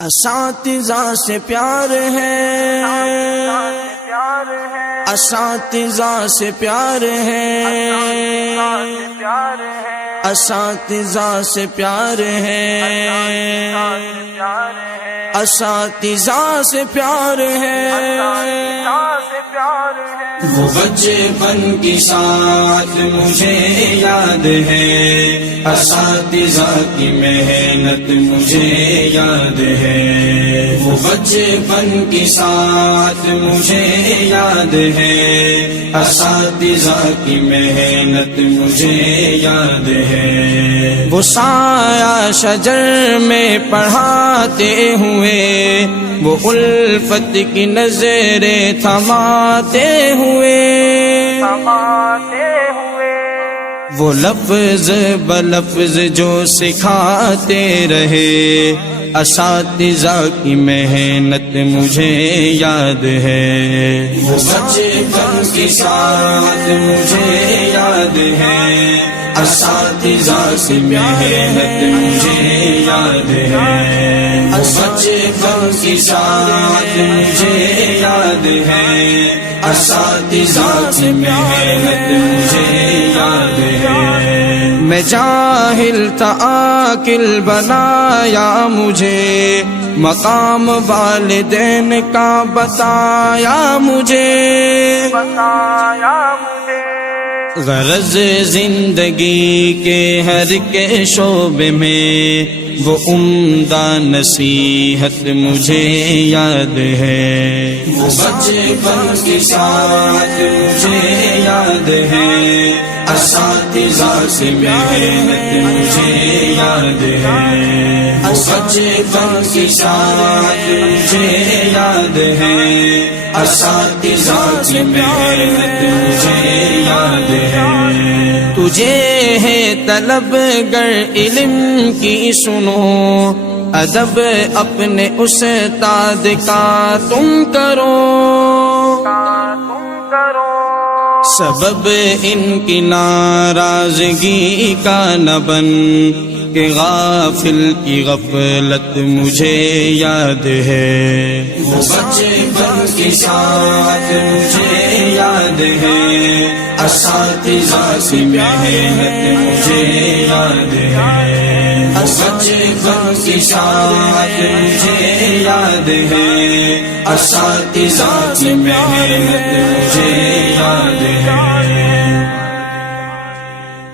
اساتذہ سے پیار ہے، اساتذہ سے پیار ہے، اساتذہ سے پیار ہے، اساتذہ سے پیار ہے۔ وہ بچپن کی ساتھ مجھے یاد ہے، اساتذہ کی محنت مجھے یاد ہے۔ وہ بچپن کی ساتھ مجھے یاد ہے، اساتذہ کی محنت مجھے یاد ہے۔ وہ سایہ شجر میں پڑھاتے ہوئے، وہ الفت کی نظریں تھماتے ہوئے، وہ لفظ بلفظ جو سکھاتے رہے، اساتذہ کی محنت مجھے یاد ہے۔ وہ بچپن کے ساتھ مجھے یاد ہے، اساتذہ کی محنت مجھے یاد ہے۔ بچپن کے ساتھ مجھے یاد ہے، اساتذہ کی محنت مجھے یاد ہے۔ میں جاہل تھا عاقل بنایا مجھے، مقام والدین کا بتایا مجھے، غرض زندگی کے ہر کے شعبے میں وہ عمدہ نصیحت مجھے یاد ہے۔ وہ بچپن کے ساتھ مجھے یاد ہے، اساتذہ سے محنت مجھے یاد ہے۔ وہ بچپن کے ساتھ مجھے یاد ہے، اساتذہ کی محنت مجھے یاد ہے۔ تجھے ہے طلب گر علم کی سنو، ادب اپنے استاد کا تم کرو، سبب ان کی ناراضگی کا نہ بن، کہ غافل کی غفلت مجھے یاد ہے۔ وہ بچپن کے ساتھ مجھے یاد ہے، اساتذہ کی محنت مجھے یاد ہے۔ بچپن کے ساتھ مجھے یاد ہے، اساتذہ کی محنت مجھے یاد ہے۔